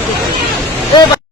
Thank okay. you.